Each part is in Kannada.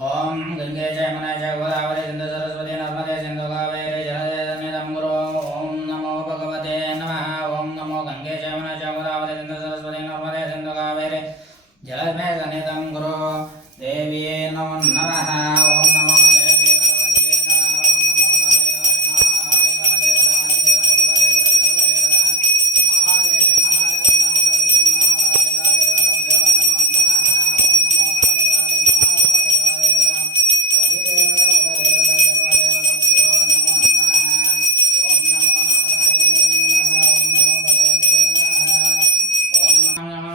ओम गंगे च यमुना च गोदावरी सिंधु सरस्वती नर्मदे सिंधु कावेरी जलसंनिधं कुरु। ओम नमो भगवते नमः। ओम नमो गंगे च यमुना च गोदावरी सिंधु सरस्वती नर्मदे सिंधु कावेरी जलसंनिधं कुरु। देव्ये नमो नमः। ओम नमो देवी भगवते नमः। ओम नमो काली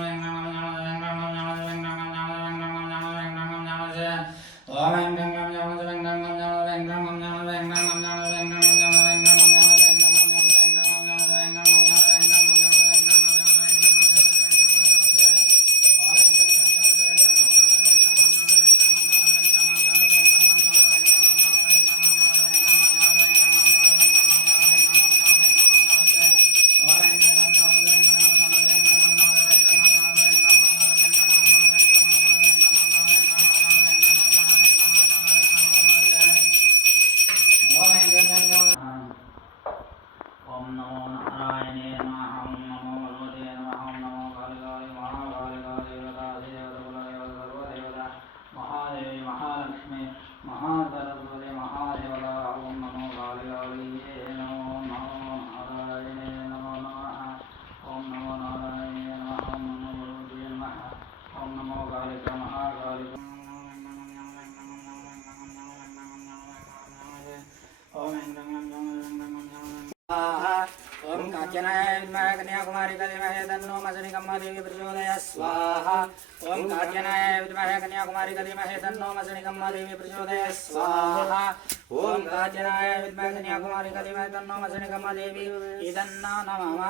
काली महादेवी ओम नमो नारायणे नमः। ओम नमो भगवते नमः। ओम नमो कालिकाले महाकालिकादेवता महादेवी महालक्ष्मी महासरस्वती महादेवता। ओम नमो कालिकाले नमो नमो नारायणे नमो नमः। ओम नमो नारायणे नमः। ओम नमो भगवते नमः। ओम नमो कालिका महाकालिका ओम कांचनाय विद्महे कन्याकुमारी धीमहि तन्नो मसनिकम्मा देवी प्रचोदयात् स्वाहा। ओम कांचनाय विद्महे कन्याकुमारी धीमहि तन्नो मसनिकम्मा देवी प्रचोदयात् स्वाहा। ओम कांचनाय विद्महे कन्याकुमारी धीमहि तन्नो मसनिकम्मा देवी इदन्ना नमः।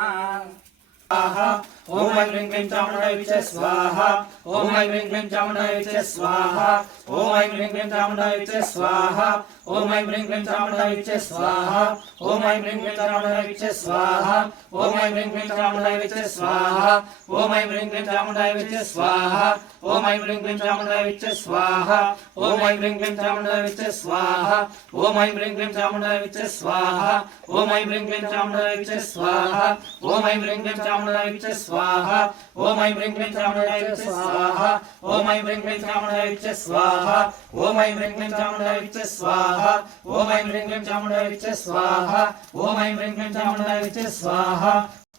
ओम ऐं ह्रीं क्लीं चामुण्डायै विचे स्वाहा। ओम ऐं ह्रीं क्लीं चामुण्डायै विचे स्वाहा। ओम ऐं ह्रीं क्लीं चामुण्डायै विचे स्वाहा। ओम ऐं ह्रीं क्लीं चामुण्डायै विचे स्वाहा। ओम ऐं ह्रीं क्लीं चामुण्डायै विचे स्वाहा। ओम ऐं ह्रीं क्लीं चामुण्डायै विचे स्वाहा। ओम ऐं ह्रीं क्लीं चामुण्डायै विचे स्वाहा। ओम ऐं ह्रीं क्लीं चामुण्डायै विचे स्वाहा। ओम ऐं ह्रीं क्लीं चामुण्डायै विचे स्वाहा। ओम ऐं ह्रीं क्लीं चामुण्डायै विचे स्वाहा। ओम ऐं ह्रीं क्लीं चामुण्डायै विचे स्वाहा। ओम ऐं ह्रीं क्लीं चामुण्डायै विचे स्वाहा। ओम ऐं ह्रीं क्लीं चामुण्डायै विचे स्वाहा। ओम ऐं ह्रीं क्लीं चामुण्डायै विचे स्वाहा। ओम ऐं ह्रीं क्लीं चामुण्डायै विचे स्वाहा। ओम ऐं ह्रीं क्लीं चामुण्डायै विचे स्वाहा। ओम ऐं ह्रीं क्लीं चामुण्डायै विचे स्वाहा।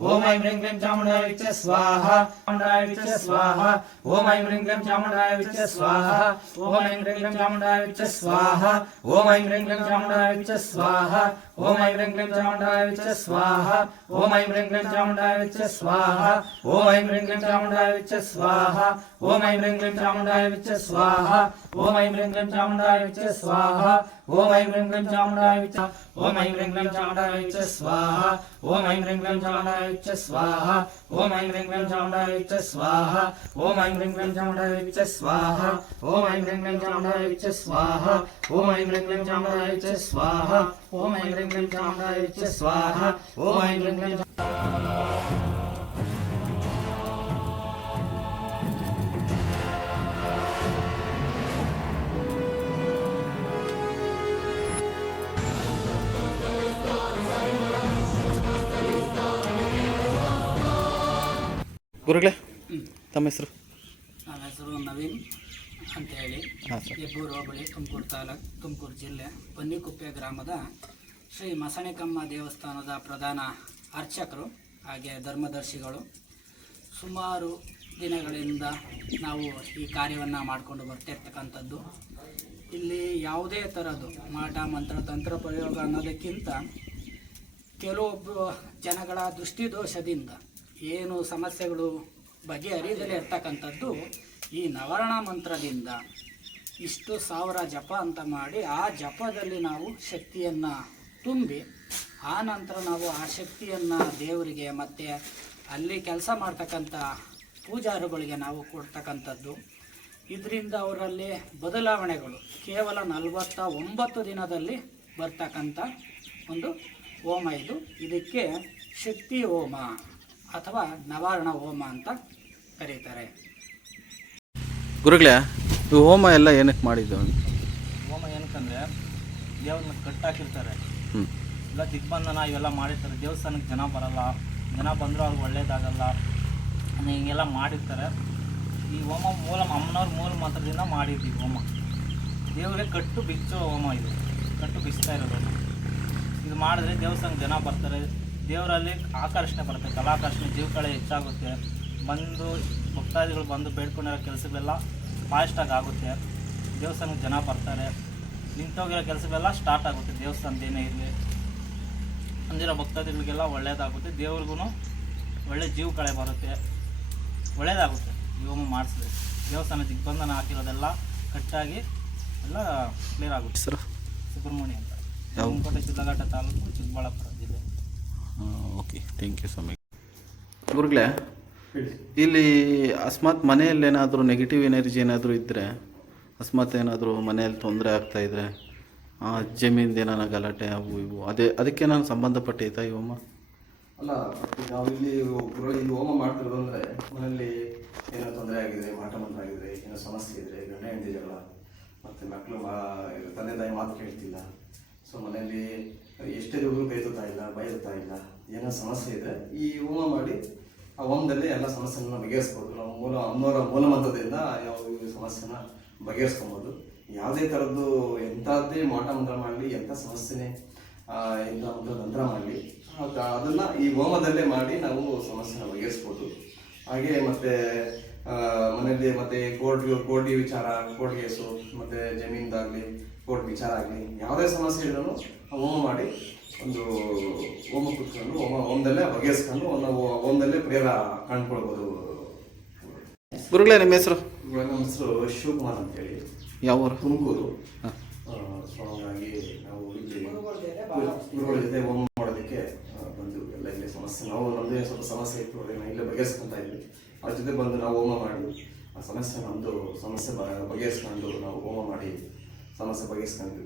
ओम ऐं ह्रीं क्लीं चामुण्डायै विचे स्वाहा। चामुण्डायै विचे स्वाहा। ओम ऐं ह्रीं क्लीं चामुण्डायै विचे स्वाहा। ओम ऐं ह्रीं क्लीं चामुण्डायै विचे स्वाहा। ओम ऐं ह्रीं क्लीं चामुण्डायै विचे स्वाहा। ओम ऐं ह्रीं क्लीं चामुण्डायै विचे स्वाहा। ओम ऐं ह्रीं क्लीं चामुण्डायै विचे स्वाहा। ओम ऐं ह्रीं क्लीं चामुण्डायै विचे स्वाहा। ओम ऐं ह्रीं क्लीं चामुण्डायै विचे स्वाहा। ओम ऐं ह्रीं क्लीं चामुण्डायै विचे स्वाहा। ओम ऐं ह्रीं क्लीं चामुण्डायै विचे ओम ऐं ह्रीं क्लीं चामुण्डायै विचे स्वाहा। ओम ऐं ह्रीं क्लीं चामुण्डायै विचे स्वाहा। ओम ऐं ह्रीं क्लीं चामुण्डायै विचे स्वाहा। ओम ऐं ह्रीं क्लीं चामुण्डायै विचे स्वाहा। ओम ऐं ह्रीं क्लीं चामुण्डायै विचे स्वाहा। ओम ऐं ह्रीं क्लीं चामुण्डायै विचे स्वाहा। ओम ऐं ह्रीं क्लीं चामुण्डायै विचे स्वाहा। ओम ऐं ह्रीं क्लीं ಗುರುಗಳೇ ತಮ್ಮ ಹೆಸರು? ನನ್ನ ಹೆಸರು ನವೀನ್ ಅಂತೇಳಿ, ಹೆಬ್ಬೂರು ಹೋಬಳಿ, ತುಮಕೂರು ತಾಲೂಕು, ತುಮಕೂರು ಜಿಲ್ಲೆ, ಬನ್ನಿಕುಪ್ಪೆ ಗ್ರಾಮದ ಶ್ರೀ ಮಸಣಿಕಮ್ಮ ದೇವಸ್ಥಾನದ ಪ್ರಧಾನ ಅರ್ಚಕರು ಹಾಗೆ ಧರ್ಮದರ್ಶಿಗಳು. ಸುಮಾರು ದಿನಗಳಿಂದ ನಾವು ಈ ಕಾರ್ಯವನ್ನು ಮಾಡಿಕೊಂಡು ಬರ್ತಿರ್ತಕ್ಕಂಥದ್ದು. ಇಲ್ಲಿ ಯಾವುದೇ ಥರದ್ದು ಮಾಟ ಮಂತ್ರ ತಂತ್ರ ಪ್ರಯೋಗ ಅನ್ನೋದಕ್ಕಿಂತ ಕೆಲವೊಬ್ಬರು ಜನಗಳ ದೃಷ್ಟಿದೋಷದಿಂದ ಏನು ಸಮಸ್ಯೆಗಳು ಬಗೆಹರಿಯದಲ್ಲೇ ಇರ್ತಕ್ಕಂಥದ್ದು ಈ ನವರಣ ಮಂತ್ರದಿಂದ. ಇಷ್ಟು 1000 ಜಪ ಅಂತ ಮಾಡಿ ಆ ಜಪದಲ್ಲಿ ನಾವು ಶಕ್ತಿಯನ್ನು ತುಂಬಿ ಆ ನಂತರ ನಾವು ಆ ಶಕ್ತಿಯನ್ನು ದೇವರಿಗೆ ಮತ್ತು ಅಲ್ಲಿ ಕೆಲಸ ಮಾಡ್ತಕ್ಕಂಥ ಪೂಜಾರುಗಳಿಗೆ ನಾವು ಕೊಡ್ತಕ್ಕಂಥದ್ದು. ಇದರಿಂದ ಅವರಲ್ಲಿ ಬದಲಾವಣೆಗಳು ಕೇವಲ 49 ದಿನದಲ್ಲಿ ಬರ್ತಕ್ಕಂಥ ಒಂದು ಹೋಮ ಇದು. ಇದಕ್ಕೆ ಶಕ್ತಿ ಹೋಮ ಅಥವಾ ನವಾರಣ ಹೋಮ ಅಂತ ಕರೀತಾರೆ. ಗುರುಗಳೇ, ಈ ಹೋಮ ಎಲ್ಲ ಏನಕ್ಕೆ ಮಾಡಿದ್ದು? ಹೋಮ ಏನಕ್ಕಂದರೆ ದೇವ್ರನ್ನ ಕಟ್ಟಾಕಿರ್ತಾರೆ, ಇಲ್ಲ ದಿಗ್ಬಂಧನ ಇವೆಲ್ಲ ಮಾಡಿರ್ತಾರೆ. ದೇವಸ್ಥಾನಕ್ಕೆ ಜನ ಬರಲ್ಲ, ಜನ ಬಂದರೂ ಅವ್ರಿಗೆ ಒಳ್ಳೇದಾಗಲ್ಲ, ಹಿಂಗೆಲ್ಲ ಮಾಡಿರ್ತಾರೆ. ಈ ಹೋಮ ಅಮ್ಮನವ್ರ ಮೂಲ ಮಂತ್ರದಿಂದ ಮಾಡಿರ್ತೀವಿ. ಹೋಮ ದೇವರಿಗೆ ಕಟ್ಟು ಬಿಚ್ಚೋ ಹೋಮ ಇದು, ಕಟ್ಟು ಬಿಚ್ತಾ ಇರೋದು. ಇದು ಮಾಡಿದ್ರೆ ದೇವಸ್ಥಾನಕ್ಕೆ ಜನ ಬರ್ತಾರೆ, ದೇವರಲ್ಲಿ ಆಕರ್ಷಣೆ ಬರುತ್ತೆ, ಕಲಾಕರ್ಷಣೆ, ಜೀವಕಳೆ ಹೆಚ್ಚಾಗುತ್ತೆ. ಬಂದು ಭಕ್ತಾದಿಗಳು ಬಂದು ಬೇಡ್ಕೊಂಡಿರೋ ಕೆಲಸಗಳೆಲ್ಲ ಫಾಸ್ಟಾಗಿ ಆಗುತ್ತೆ. ದೇವಸ್ಥಾನಕ್ಕೆ ಜನ ಬರ್ತಾರೆ, ನಿಂತೋಗಿರೋ ಕೆಲಸಗಳೆಲ್ಲ ಸ್ಟಾರ್ಟ್ ಆಗುತ್ತೆ. ದೇವಸ್ಥಾನದೇನೇ ಇರಲಿ ಅಂದಿರೋ ಭಕ್ತಾದಿಗಳಿಗೆಲ್ಲ ಒಳ್ಳೆಯದಾಗುತ್ತೆ, ದೇವ್ರಿಗೂ ಒಳ್ಳೆ ಜೀವಕಳೆ ಬರುತ್ತೆ, ಒಳ್ಳೆಯದಾಗುತ್ತೆ. ಈ ಹೋಮ ಮಾಡಿಸಿದ್ರೆ ದೇವಸ್ಥಾನ ದಿಗ್ಬಂಧನ ಹಾಕಿರೋದೆಲ್ಲ ಕಟ್ಟಾಗಿ ಎಲ್ಲ ಕ್ಲಿಯರ್ ಆಗುತ್ತೆ. ಸರ್, ಸುಬ್ರಹ್ಮಣ್ಯ ಅಂತ, ಕೋಟೆ ಶಿಡ್ಲಘಟ್ಟ ತಾಲೂಕು, ಚಿಕ್ಕಬಳ್ಳಾಪುರ ಜಿಲ್ಲೆ. ಓಕೆ, ಥ್ಯಾಂಕ್ ಯು ಸ್ವಾಮಿ. ಗುರುಗಳೇ, ಇಲ್ಲಿ ಅಕಸ್ಮಾತ್ ಮನೆಯಲ್ಲಿ ಏನಾದರೂ ನೆಗೆಟಿವ್ ಎನರ್ಜಿ ಏನಾದರೂ ಇದ್ದರೆ, ಅಕಸ್ಮಾತ್ ಏನಾದರೂ ಮನೆಯಲ್ಲಿ ತೊಂದರೆ ಆಗ್ತಾಯಿದ್ರೆ, ಜಮೀನ್ದು ಏನಾರ ಗಲಾಟೆ ಅವು ಇವು ಅದಕ್ಕೇನಾದ್ರು ಸಂಬಂಧಪಟ್ಟೈತಾ ಈ ಹೋಮ? ಅಲ್ಲ, ನಾವಿಲ್ಲಿ ಇಲ್ಲಿ ಹೋಮ ಮಾಡ್ತಿರೋದು ಅಂದರೆ ಮನೆಯಲ್ಲಿ ಏನೋ ತೊಂದರೆ ಆಗಿದೆ, ಮಾಟ ಮಂತ್ರ ಆಗಿದೆ, ಏನೋ ಸಮಸ್ಯೆ ಇದ್ದರೆ, ಗಂಡ ಹೆಂಡತಿ ಜಗಳ, ಮತ್ತು ಮಕ್ಕಳು ತಂದೆ ತಾಯಿ ಮಾತು ಕೇಳ್ತಿಲ್ಲ, ಸೊ ಮನೆಯಲ್ಲಿ ಎಷ್ಟೇ ದುಡ್ಡು ಕೈ ತುತ್ತಾ ಇಲ್ಲ, ಬೈ ತುತ್ತಾ ಇಲ್ಲ, ಏನೋ ಸಮಸ್ಯೆ ಇದ್ದರೆ ಈ ಹೋಮ ಮಾಡಿ ಆ ಹೋಮದಲ್ಲಿ ಎಲ್ಲ ಸಮಸ್ಯೆನ ಬಗೆಹರಿಸ್ಬೋದು. ನಾವು ಅಮ್ಮನವರ ಮೂಲ ಮಂತ್ರದಿಂದ ಯಾವ ಸಮಸ್ಯೆನ ಬಗೆಹರಿಸ್ಕೊಬೋದು. ಯಾವುದೇ ಥರದ್ದು ಎಂಥದ್ದೇ ಮಾಟ ಮಂತ್ರ ಮಾಡಲಿ, ಎಂಥ ಸಮಸ್ಯೆನೇ ಎಂಥ ಮಂತ್ರ ಮಾಡಲಿ, ಅದನ್ನು ಈ ಹೋಮದಲ್ಲೇ ಮಾಡಿ ನಾವು ಸಮಸ್ಯೆನ ಬಗೆಹರಿಸ್ಬೋದು. ಹಾಗೆ ಮತ್ತು ಮನೆಯಲ್ಲಿ ಮತ್ತು ಕೋರ್ಟ್ ವಿಚಾರ, ಕೋರ್ಟ್ ಕೇಸು, ಮತ್ತು ಜಮೀನ್ದಾಗಲಿ, ಕೋರ್ಟ್ ವಿಚಾರ ಆಗಲಿ, ಯಾವುದೇ ಸಮಸ್ಯೆ ಇದ್ರೂ ಹೋಮ ಮಾಡಿ ಒಂದು ಹೋಮ ಕೂತ್ಕೊಂಡು ಹೋಮದಲ್ಲೇ ಬಗೆಹರಿಸ್ಕೊಂಡು ನಾವು ಹೋಮದಲ್ಲೇ ಪ್ರೇರ ಕಂಡುಕೊಳ್ಬೋದು. ಗುರುಗಳೇ, ನಿಮ್ಮ ಹೆಸರು? ನಮ್ಮ ಹೆಸರು ಶಿವಕುಮಾರ್ ಅಂತೇಳಿ, ಯಾವ ಊರು? ತುಮಕೂರು. ಸೊ ಹಾಗಾಗಿ ನಾವು ಇಲ್ಲಿ ಗುರುಗಳ ಜೊತೆ ಹೋಮ ಮಾಡೋದಕ್ಕೆ ಬಂದು ಎಲ್ಲ ಇಲ್ಲಿ ಸಮಸ್ಯೆ, ನಾವು ನಮ್ಮದೇ ಸ್ವಲ್ಪ ಸಮಸ್ಯೆ ಇತ್ತು, ಅದನ್ನು ಇಲ್ಲೇ ಬಗೆಹರಿಸ್ಕೊಂತ ಇದ್ವಿ. ಅವ್ರ ಜೊತೆ ಬಂದು ನಾವು ಹೋಮ ಮಾಡಿ ಆ ಸಮಸ್ಯೆ ಬಗೆಹರಿಸ್ಕೊಂಡು ನಾವು ಹೋಮ ಮಾಡಿ ಸಮಸ್ಯೆ ಬಗೆಹರಿಸ್ಕೊಂಡ್ವಿ.